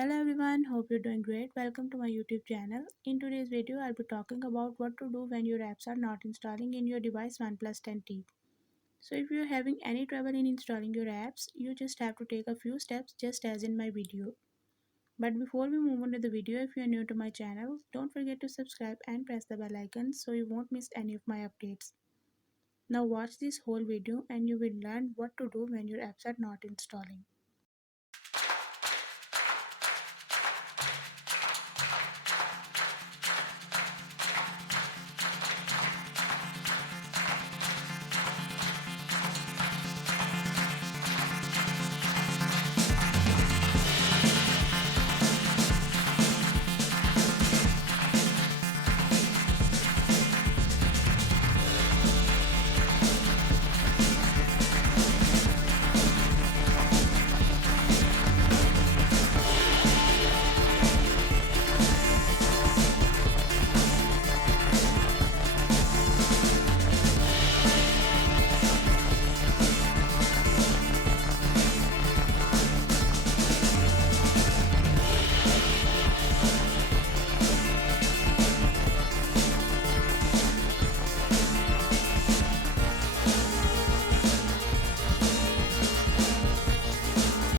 Hello everyone, hope you're doing great. Welcome to my YouTube channel. In today's video, I'll be talking about what to do when your apps are not installing in your device Oneplus 10T. So if you're having any trouble in installing your apps, you just have to take a few steps just as in my video. But before we move on to the video, if you're new to my channel, don't forget to subscribe and press the bell icon so you won't miss any of my updates. Now watch this whole video and you will learn what to do when your apps are not installing.